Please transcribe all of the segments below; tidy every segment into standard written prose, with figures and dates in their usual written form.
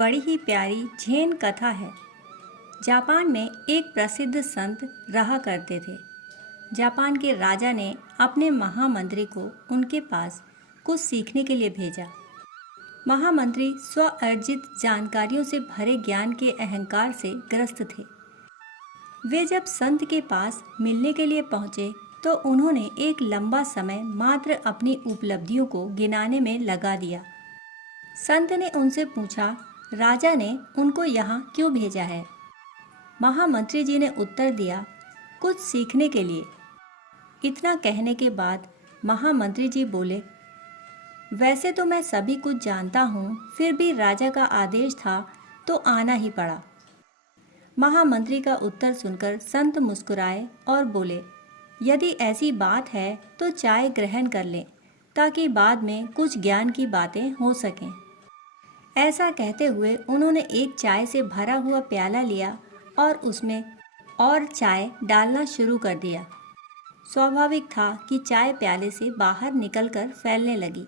बड़ी ही प्यारी झेन कथा है। जापान में एक प्रसिद्ध संत रहा करते थे। जापान के राजा ने अपने महामंत्री को उनके पास कुछ सीखने के लिए भेजा। महामंत्री स्व अर्जित जानकारियों से भरे ज्ञान के अहंकार से ग्रस्त थे। वे जब संत के पास मिलने के लिए पहुंचे तो उन्होंने एक लंबा समय मात्र अपनी उपलब्धियों को गिनाने में लगा दिया। संत ने उनसे पूछा, राजा ने उनको यहाँ क्यों भेजा है? महामंत्री जी ने उत्तर दिया, कुछ सीखने के लिए। इतना कहने के बाद महामंत्री जी बोले, वैसे तो मैं सभी कुछ जानता हूँ, फिर भी राजा का आदेश था तो आना ही पड़ा। महामंत्री का उत्तर सुनकर संत मुस्कुराए और बोले, यदि ऐसी बात है तो चाय ग्रहण कर लें ताकि बाद में कुछ ज्ञान की बातें हो सकें। ऐसा कहते हुए उन्होंने एक चाय से भरा हुआ प्याला लिया और उसमें और चाय डालना शुरू कर दिया। स्वाभाविक था कि चाय प्याले से बाहर निकलकर फैलने लगी।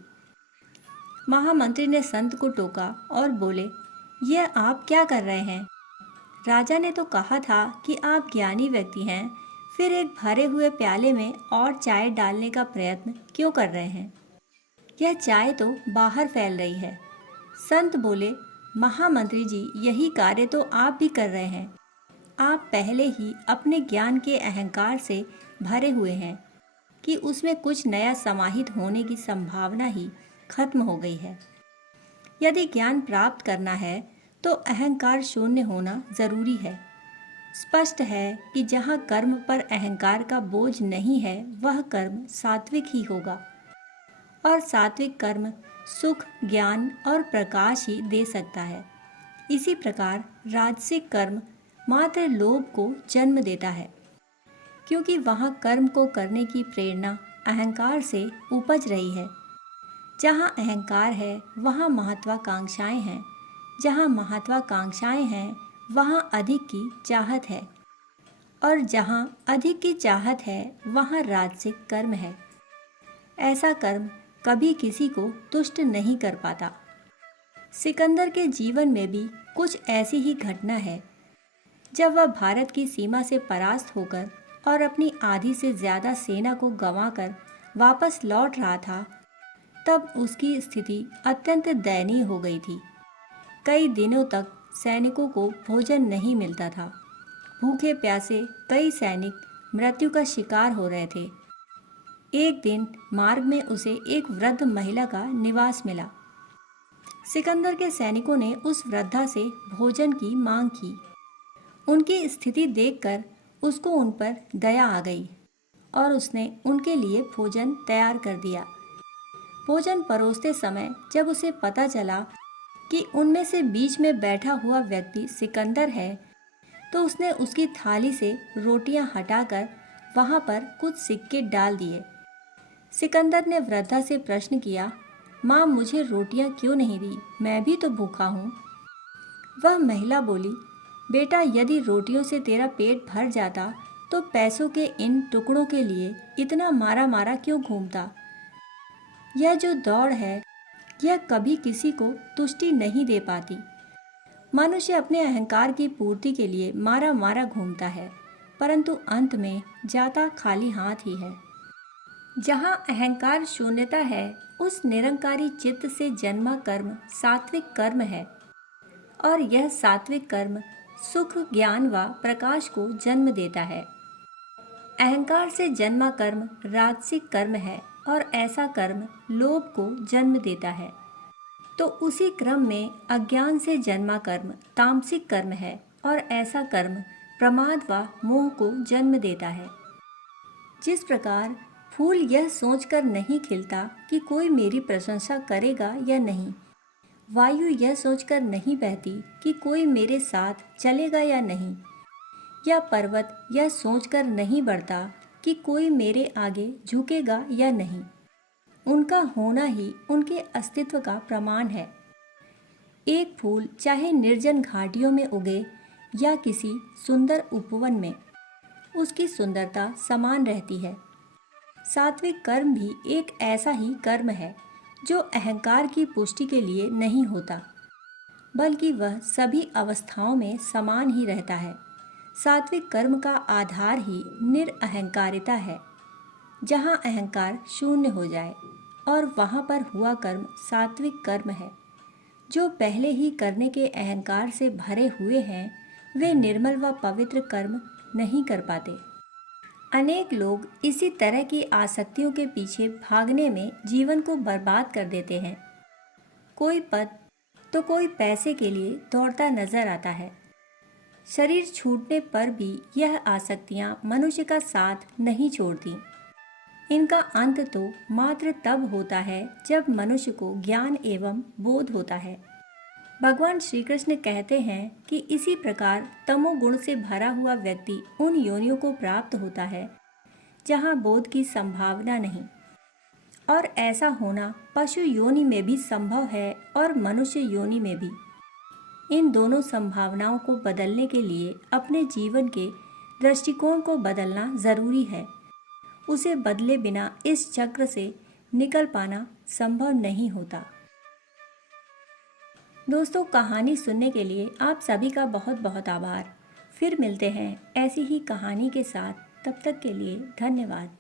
महामंत्री ने संत को टोका और बोले, यह आप क्या कर रहे हैं? राजा ने तो कहा था कि आप ज्ञानी व्यक्ति हैं, फिर एक भरे हुए प्याले में और चाय डालने का प्रयत्न क्यों कर रहे हैं? यह चाय तो बाहर फैल रही है। संत बोले, महामंत्री जी, यही कार्य तो आप भी कर रहे हैं। आप पहले ही अपने ज्ञान के अहंकार से भरे हुए हैं कि उसमें कुछ नया समाहित होने की संभावना ही खत्म हो गई है। यदि ज्ञान प्राप्त करना है तो अहंकार शून्य होना जरूरी है। स्पष्ट है कि जहाँ कर्म पर अहंकार का बोझ नहीं है वह कर्म सात्विक ही होगा, और सात्विक कर्म सुख, ज्ञान और प्रकाश ही दे सकता है। इसी प्रकार राजसिक कर्म मात्र लोभ को जन्म देता है, क्योंकि वहाँ कर्म को करने की प्रेरणा अहंकार से उपज रही है। जहाँ अहंकार है वहाँ महत्वाकांक्षाएं हैं, जहाँ महत्वाकांक्षाएं हैं वहाँ अधिक की चाहत है, और जहाँ अधिक की चाहत है वहाँ राजसिक कर्म है। ऐसा कर्म कभी किसी को तुष्ट नहीं कर पाता। सिकंदर के जीवन में भी कुछ ऐसी ही घटना है। जब वह भारत की सीमा से परास्त होकर और अपनी आधी से ज़्यादा सेना को गंवाकर वापस लौट रहा था, तब उसकी स्थिति अत्यंत दयनीय हो गई थी। कई दिनों तक सैनिकों को भोजन नहीं मिलता था। भूखे प्यासे कई सैनिक मृत्यु का शिकार हो रहे थे। एक दिन मार्ग में उसे एक वृद्ध महिला का निवास मिला। सिकंदर के सैनिकों ने उस वृद्धा से भोजन की मांग की। उनकी स्थिति देखकर उसको उन पर दया आ गई और उसने उनके लिए भोजन तैयार कर दिया। भोजन परोसते समय जब उसे पता चला कि उनमें से बीच में बैठा हुआ व्यक्ति सिकंदर है, तो उसने उसकी थाली से रोटियां हटाकर वहां पर कुछ सिक्के डाल दिए। सिकंदर ने वृद्धा से प्रश्न किया, माँ, मुझे रोटियां क्यों नहीं दी? मैं भी तो भूखा हूँ। वह महिला बोली, बेटा, यदि रोटियों से तेरा पेट भर जाता तो पैसों के इन टुकड़ों के लिए इतना मारा मारा क्यों घूमता? यह जो दौड़ है यह कभी किसी को तुष्टि नहीं दे पाती। मनुष्य अपने अहंकार की पूर्ति के लिए मारा मारा घूमता है, परंतु अंत में जाता खाली हाथ ही है। जहाँ अहंकार शून्यता है, उस निरंकारी चित्त से जन्मा कर्म सात्विक कर्म है, और यह सात्विक कर्म सुख, ज्ञान व प्रकाश को जन्म देता है। अहंकार से जन्मा कर्म राजसिक कर्म है, और ऐसा कर्म लोभ को जन्म देता है। तो उसी क्रम में अज्ञान से जन्मा कर्म तामसिक कर्म है, और ऐसा कर्म प्रमाद व मोह को जन्म देता है। जिस प्रकार फूल यह सोचकर नहीं खिलता कि कोई मेरी प्रशंसा करेगा या नहीं, वायु यह सोचकर नहीं बहती कि कोई मेरे साथ चलेगा या नहीं, या पर्वत यह सोचकर नहीं बढ़ता कि कोई मेरे आगे झुकेगा या नहीं, उनका होना ही उनके अस्तित्व का प्रमाण है। एक फूल चाहे निर्जन घाटियों में उगे या किसी सुंदर उपवन में, उसकी सुंदरता समान रहती है। सात्विक कर्म भी एक ऐसा ही कर्म है जो अहंकार की पुष्टि के लिए नहीं होता। बल्कि वह सभी अवस्थाओं में समान ही रहता है। सात्विक कर्म का आधार ही निरअहंकारिता है। जहाँ अहंकार शून्य हो जाए और वहाँ पर हुआ कर्म सात्विक कर्म है। जो पहले ही करने के अहंकार से भरे हुए हैं, वे निर्मल व पवित्र कर्म नहीं कर पाते। अनेक लोग इसी तरह की आसक्तियों के पीछे भागने में जीवन को बर्बाद कर देते हैं। कोई पद तो कोई पैसे के लिए दौड़ता नजर आता है। शरीर छूटने पर भी यह आसक्तियां मनुष्य का साथ नहीं छोड़ती। इनका अंत तो मात्र तब होता है जब मनुष्य को ज्ञान एवं बोध होता है। भगवान श्री कृष्ण कहते हैं कि इसी प्रकार तमोगुण से भरा हुआ व्यक्ति उन योनियों को प्राप्त होता है जहाँ बोध की संभावना नहीं, और ऐसा होना पशु योनि में भी संभव है और मनुष्य योनि में भी। इन दोनों संभावनाओं को बदलने के लिए अपने जीवन के दृष्टिकोण को बदलना जरूरी है। उसे बदले बिना इस चक्र से निकल पाना संभव नहीं होता। दोस्तों, कहानी सुनने के लिए आप सभी का बहुत बहुत आभार। फिर मिलते हैं ऐसी ही कहानी के साथ। तब तक के लिए धन्यवाद।